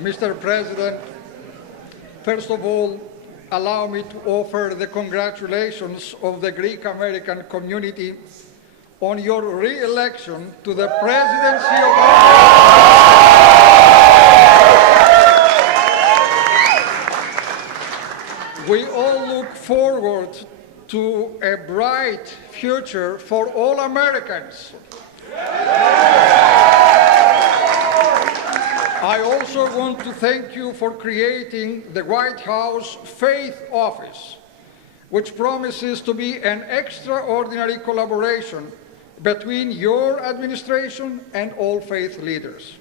Mr. President, first of all, allow me to offer the congratulations of the Greek American community on your re-election to the presidency of We all look forward to a bright future for all Americans. I also want to thank you for creating the White House Faith Office, which promises to be an extraordinary collaboration between your administration and all faith leaders.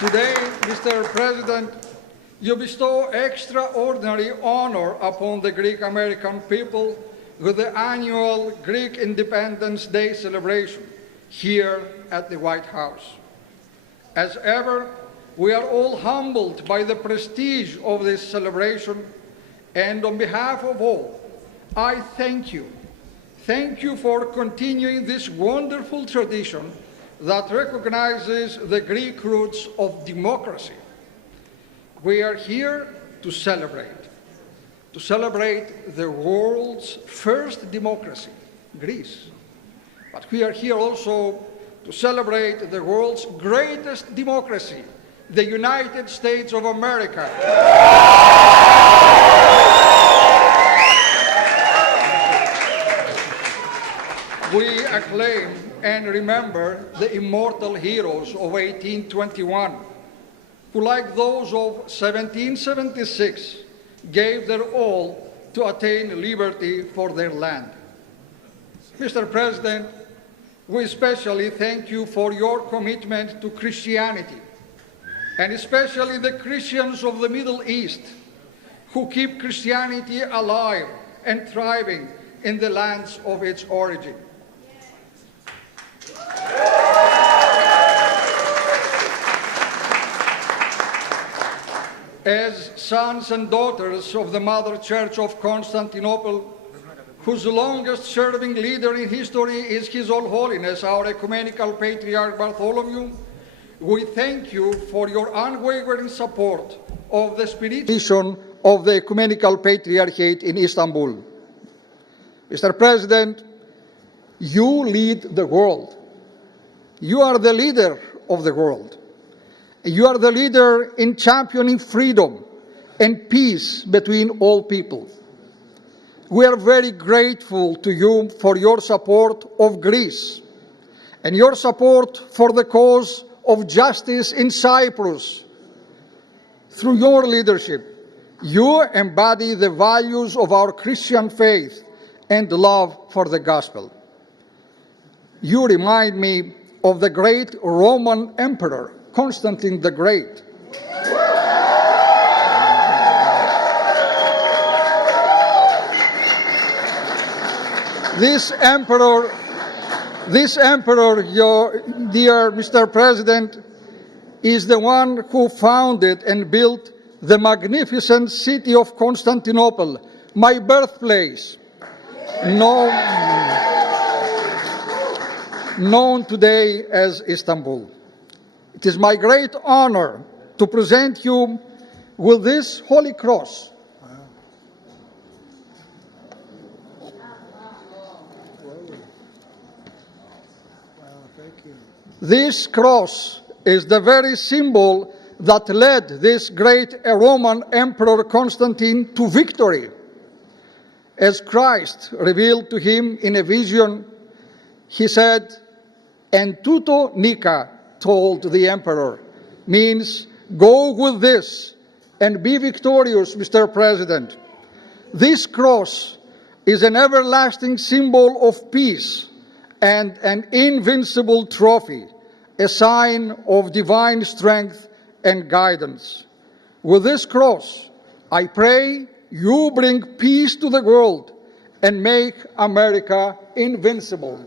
Today, Mr. President, you bestow extraordinary honor upon the Greek American people with the annual Greek Independence Day celebration here at the White House. As ever, we are all humbled by the prestige of this celebration, and on behalf of all, I thank you. Thank you for continuing this wonderful tradition that recognizes the Greek roots of democracy. We are here to celebrate the world's first democracy, Greece. But we are here also to celebrate the world's greatest democracy, the United States of America. We acclaim and remember the immortal heroes of 1821, who, like those of 1776, gave their all to attain liberty for their land. Mr. President, we especially thank you for your commitment to Christianity, and especially the Christians of the Middle East, who keep Christianity alive and thriving in the lands of its origin. As sons and daughters of the Mother Church of Constantinople, whose longest-serving leader in history is His All Holiness, our Ecumenical Patriarch Bartholomew, we thank you for your unwavering support of the spiritual mission of the Ecumenical Patriarchate in Istanbul. Mr. President, you lead the world. You are the leader of the world. You are the leader in championing freedom and peace between all people. We are very grateful to you for your support of Greece and your support for the cause of justice in Cyprus. Through your leadership, you embody the values of our Christian faith and love for the gospel. You remind me of the great Roman Emperor, Constantine the Great. This emperor, your dear Mr. President, is the one who founded and built the magnificent city of Constantinople, my birthplace, known today as Istanbul. It is my great honor to present you with this Holy Cross. This cross is the very symbol that led this great Roman Emperor Constantine to victory. As Christ revealed to him in a vision, he said, "En tuto nika," told the emperor, means go with this and be victorious, Mr. President. This cross is an everlasting symbol of peace and an invincible trophy, a sign of divine strength and guidance. With this cross, I pray you bring peace to the world and make America invincible.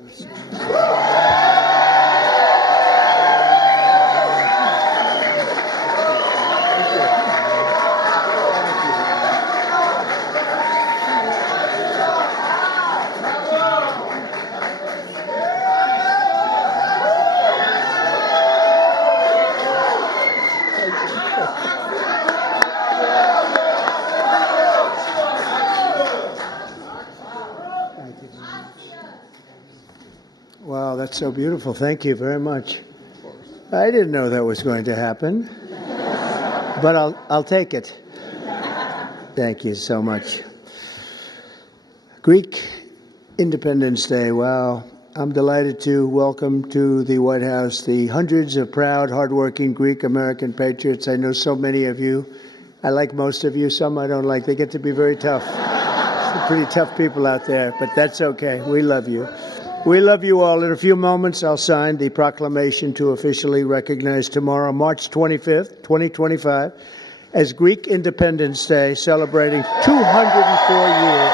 that's so beautiful. Thank you very much. I didn't know that was going to happen, but I'll take it. Thank you so much. Greek Independence Day. Wow. I'm delighted to welcome to the White House the hundreds of proud, hardworking Greek American patriots. I know so many of you. I like most of you. Some I don't like. They get to be very tough. Some pretty tough people out there, but that's okay. We love you. We love you all. In a few moments, I'll sign the proclamation to officially recognize tomorrow, March 25th, 2025, as Greek Independence Day, celebrating 204 years.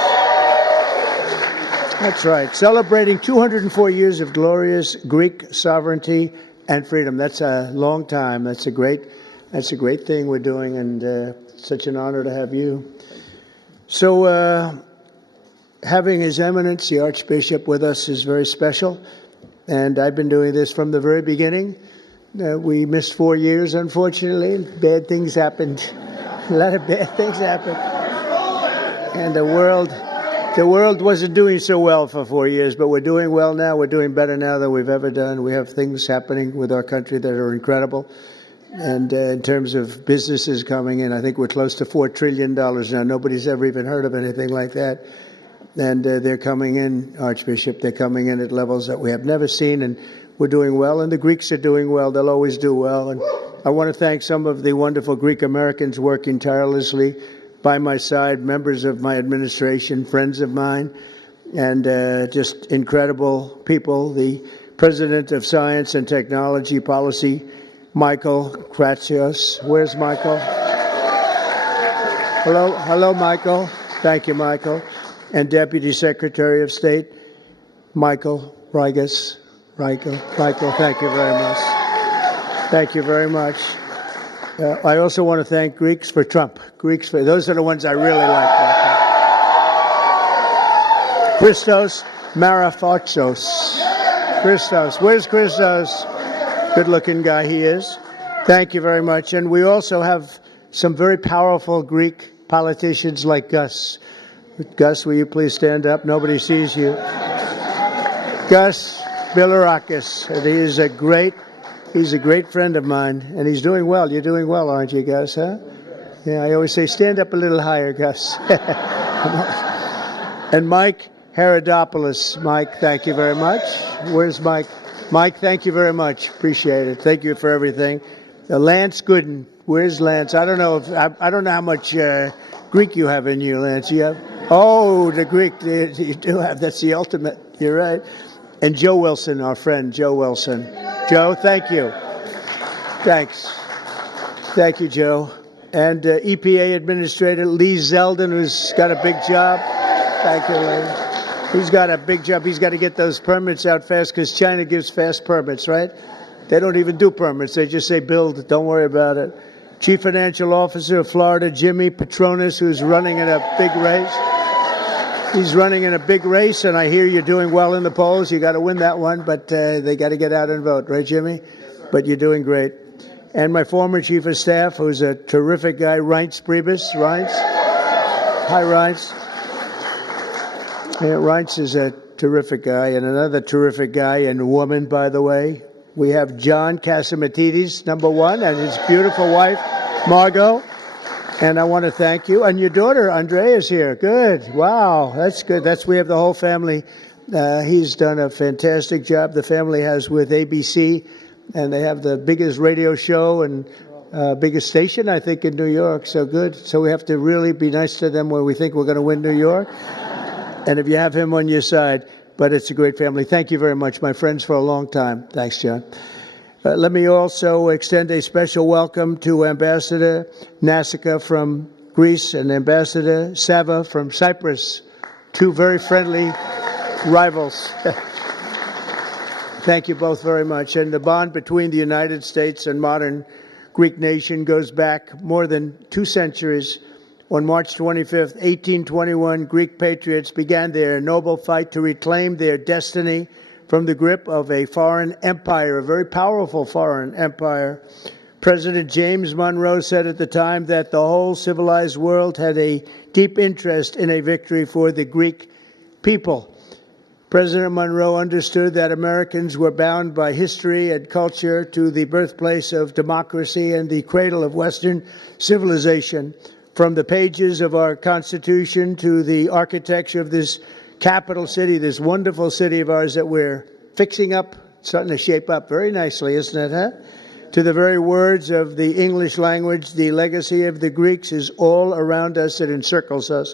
That's right, celebrating 204 years of glorious Greek sovereignty and freedom. That's a long time. That's a great thing we're doing, and such an honor to have you. So, having His Eminence, the Archbishop, with us is very special, and I've been doing this from the very beginning. We missed 4 years, unfortunately. Bad things happened. A lot of bad things happened. And the world wasn't doing so well for 4 years, but we're doing well now. We're doing better now than we've ever done. We have things happening with our country that are incredible. And in terms of businesses coming in, I think we're close to $4 trillion now. Nobody's ever even heard of anything like that. And they're coming in, Archbishop, they're coming in at levels that we have never seen, and we're doing well, and the Greeks are doing well. They'll always do well. And I want to thank some of the wonderful Greek Americans working tirelessly by my side, members of my administration, friends of mine, and just incredible people. The President of Science and Technology Policy, Michael Kratsios. Where's Michael? Hello, Michael. Thank you, Michael. And Deputy Secretary of State, Michael Rigas. Michael, thank you very much. Thank you very much. I also want to thank Greeks for Trump. Those are the ones I really like. Christos Marafatsos. Christos. Where's Christos? Good-looking guy he is. Thank you very much. And we also have some very powerful Greek politicians like Gus. Gus, will you please stand up? Nobody sees you. Gus Bilirakis. He's a great friend of mine, and he's doing well. You're doing well, aren't you, Gus, huh? Yeah, I always say, stand up a little higher, Gus. And Mike Herodopoulos. Mike, thank you very much. Where's Mike? Mike, thank you very much. Appreciate it. Thank you for everything. Lance Gooden. Where's Lance? I don't know how much Greek you have in you, Lance. You have? Oh, the Greek, you do have. That's the ultimate. You're right. And Joe Wilson, our friend, Joe Wilson. Joe, thank you. Thanks. Thank you, Joe. And EPA Administrator Lee Zeldin, who's got a big job. Thank you, Lee. He's got a big job. He's got to get those permits out fast because China gives fast permits, right? They don't even do permits. They just say build. Don't worry about it. Chief Financial Officer of Florida, Jimmy Patronis, who's running in a big race. He's running in a big race, and I hear you're doing well in the polls. You got to win that one, but they got to get out and vote, right, Jimmy? Yes, but you're doing great. And my former Chief of Staff, who's a terrific guy, Reince Priebus. Reince? Hi, Reince. Yeah, Reince is a terrific guy, and another terrific guy and woman, by the way. We have John Catsimatidis, number one, and his beautiful wife, Margot. And I want to thank you. And your daughter, Andrea, is here. Good. Wow. That's good. We have the whole family. He's done a fantastic job. The family has with ABC, and they have the biggest radio show and biggest station, I think, in New York. So good. So we have to really be nice to them when we think we're going to win New York. And if you have him on your side, but it's a great family. Thank you very much, my friends, for a long time. Thanks, John. Let me also extend a special welcome to Ambassador Nassika from Greece and Ambassador Sava from Cyprus, two very friendly rivals. Thank you both very much. And the bond between the United States and modern Greek nation goes back more than 2 centuries. On March 25th, 1821, Greek patriots began their noble fight to reclaim their destiny from the grip of a foreign empire, a very powerful foreign empire. President James Monroe said at the time that the whole civilized world had a deep interest in a victory for the Greek people. President Monroe understood that Americans were bound by history and culture to the birthplace of democracy and the cradle of Western civilization. From the pages of our Constitution to the architecture of this capital city, this wonderful city of ours that we're fixing up, starting to shape up very nicely, isn't it, huh? To the very words of the English language, the legacy of the Greeks is all around us. It encircles us.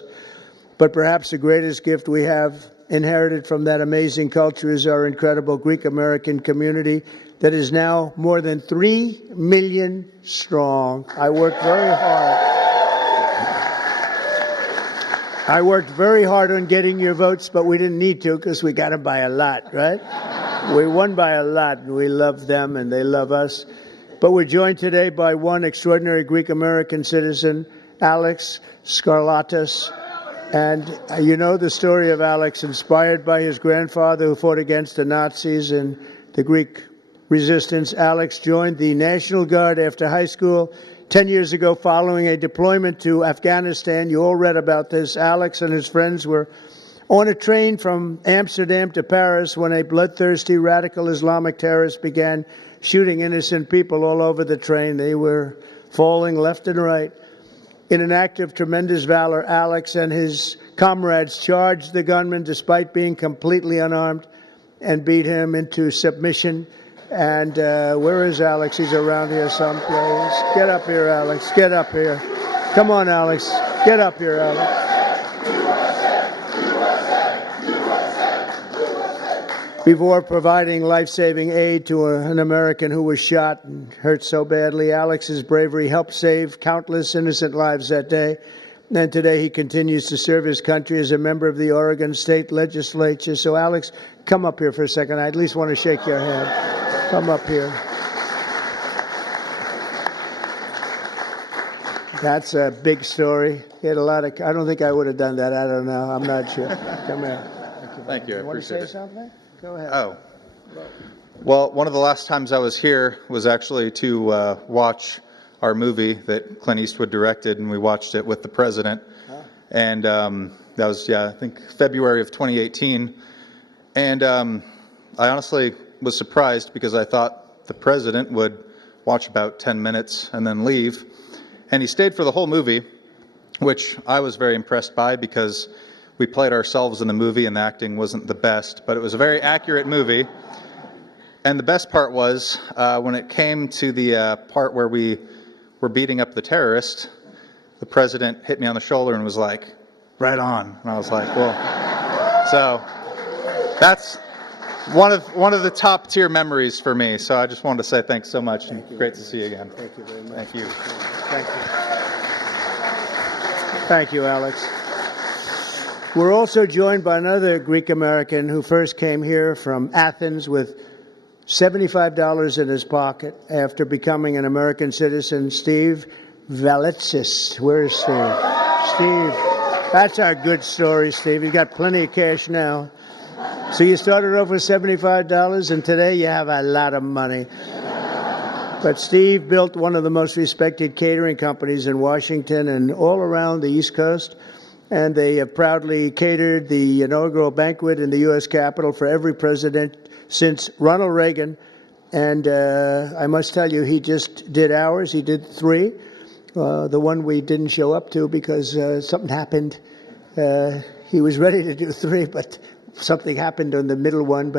But perhaps the greatest gift we have inherited from that amazing culture is our incredible Greek-American community that is now more than 3 million strong. I worked very hard on getting your votes, but we didn't need to because we got them by a lot, right? We won by a lot, and we love them, and they love us. But we're joined today by one extraordinary Greek-American citizen, Alex Skarlatos. And you know the story of Alex, inspired by his grandfather who fought against the Nazis and the Greek resistance. Alex joined the National Guard after high school 10 years ago following a deployment to Afghanistan. You all read about this. Alex and his friends were on a train from Amsterdam to Paris when a bloodthirsty radical Islamic terrorist began shooting innocent people all over the train. They were falling left and right. In an act of tremendous valor, Alex and his comrades charged the gunman despite being completely unarmed and beat him into submission. And where is Alex? He's around here someplace. Get up here, Alex. Get up here. Come on, Alex. Get up here, Alex. Before providing life-saving aid to an American who was shot and hurt so badly, Alex's bravery helped save countless innocent lives that day. And today he continues to serve his country as a member of the Oregon State Legislature. So, Alex, come up here for a second. I at least want to shake your hand. Come up here. That's a big story. He had a lot of... I don't think I would have done that. I don't know. I'm not sure. Come here. Thank you. I want to say appreciate it. something? Go ahead. Oh. Well, one of the last times I was here was actually to watch our movie that Clint Eastwood directed, and we watched it with the president. Huh. And that was, I think February of 2018. And I honestly was surprised because I thought the president would watch about 10 minutes and then leave. And he stayed for the whole movie, which I was very impressed by because we played ourselves in the movie and the acting wasn't the best, but it was a very accurate movie. And the best part was when it came to the part where we were beating up the terrorist, the president hit me on the shoulder and was like, "Right on." And I was like, well, so that's one of the top tier memories for me. So I just wanted to say thanks so much and great to see you again. Thank you very much. Thank you. Thank you. Thank you, Alex. We're also joined by another Greek American who first came here from Athens with $75 in his pocket after becoming an American citizen, Steve Valitsis. Where is Steve? Steve, that's our good story, Steve. He's got plenty of cash now. So you started off with $75 and today you have a lot of money. But Steve built one of the most respected catering companies in Washington and all around the East Coast. And they have proudly catered the inaugural banquet in the U.S. Capitol for every president since Ronald Reagan. And I must tell you, he just did ours. He did 3. The one we didn't show up to because something happened. He was ready to do 3, but something happened on the middle one.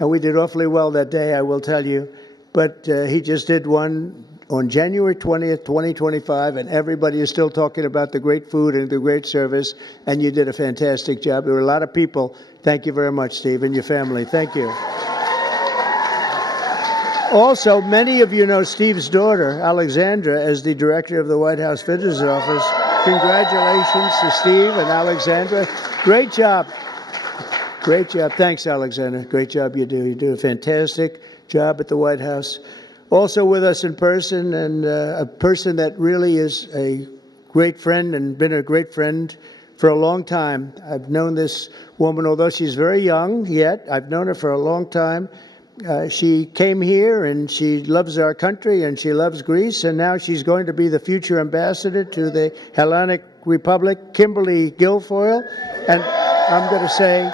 And we did awfully well that day, I will tell you. But he just did one on January 20th, 2025, and everybody is still talking about the great food and the great service, and you did a fantastic job. There were a lot of people. Thank you very much, Steve, and your family. Thank you. Also, many of you know Steve's daughter, Alexandra, as the director of the White House Visitors Office. Congratulations to Steve and Alexandra. Great job. Great job. Thanks, Alexandra. Great job you do. You do a fantastic job at the White House. Also with us in person, and a person that really is a great friend and been a great friend for a long time. I've known this woman, although she's very young yet. I've known her for a long time. She came here and she loves our country and she loves Greece, and now she's going to be the future ambassador to the Hellenic Republic, Kimberly Guilfoyle. And I'm going to say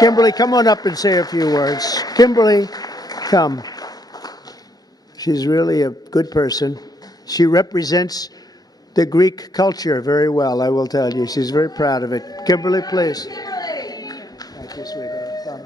Kimberly, come on up and say a few words. Kimberly, come. She's really a good person. She represents the Greek culture very well, I will tell you. She's very proud of it. Kimberly, please. Thank you, sweetheart. Come.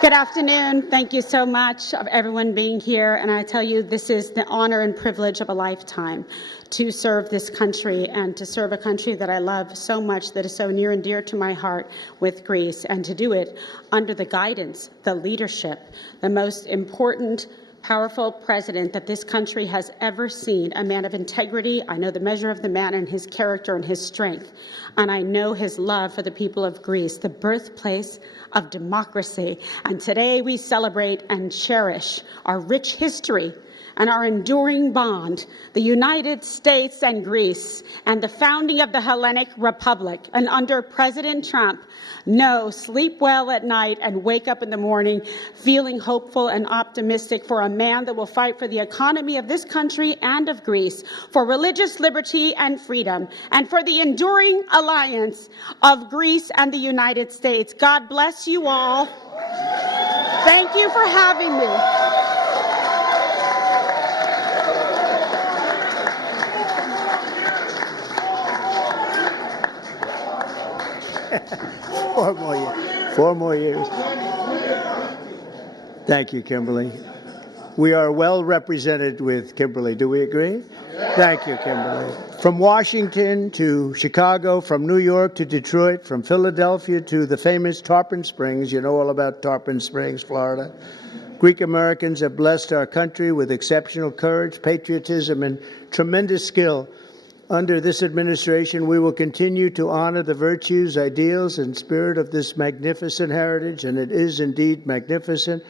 Good afternoon. Thank you so much of everyone being here. And I tell you, this is the honor and privilege of a lifetime to serve this country and to serve a country that I love so much, that is so near and dear to my heart, with Greece, and to do it under the guidance, the leadership, the most important, powerful president that this country has ever seen, a man of integrity. I know the measure of the man and his character and his strength. And I know his love for the people of Greece, the birthplace of democracy. And today we celebrate and cherish our rich history and our enduring bond, the United States and Greece, and the founding of the Hellenic Republic. And under President Trump, no, sleep well at night and wake up in the morning feeling hopeful and optimistic for a man that will fight for the economy of this country and of Greece, for religious liberty and freedom, and for the enduring alliance of Greece and the United States. God bless you all. Thank you for having me. Four more years. Thank you, Kimberly. We are well represented with Kimberly. Do we agree? Thank you, Kimberly. From Washington to Chicago, from New York to Detroit, from Philadelphia to the famous Tarpon Springs. You know all about Tarpon Springs, Florida. Greek Americans have blessed our country with exceptional courage, patriotism, and tremendous skill. Under this administration, we will continue to honor the virtues, ideals, and spirit of this magnificent heritage, and it is indeed magnificent,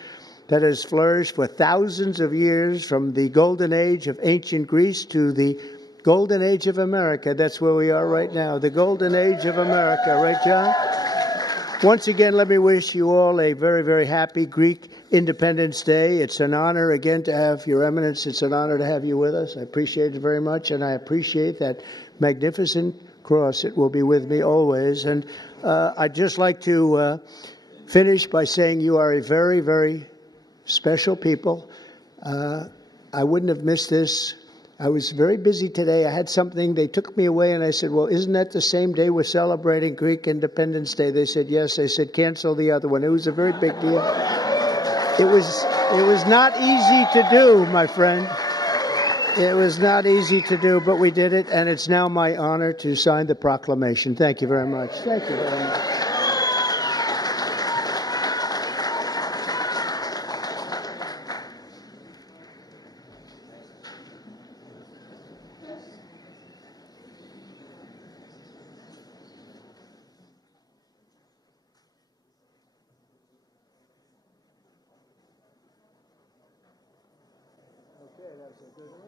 that has flourished for thousands of years, from the golden age of ancient Greece to the golden age of America. That's where we are right now, the golden age of America. Right, John? Once again, let me wish you all a very, very happy Greek Independence Day. It's an honor, again, to have Your Eminence. It's an honor to have you with us. I appreciate it very much, and I appreciate that magnificent cross. It will be with me always. And I'd just like to finish by saying you are a very, very special people. I wouldn't have missed this. I was very busy today. I had something. They took me away, and I said, well, isn't that the same day we're celebrating Greek Independence Day? They said, yes. I said, cancel the other one. It was a very big deal. It was not easy to do, my friend. It was not easy to do, but we did it, and it's now my honor to sign the proclamation. Thank you very much. Thank you very much. Okay, that's a good one.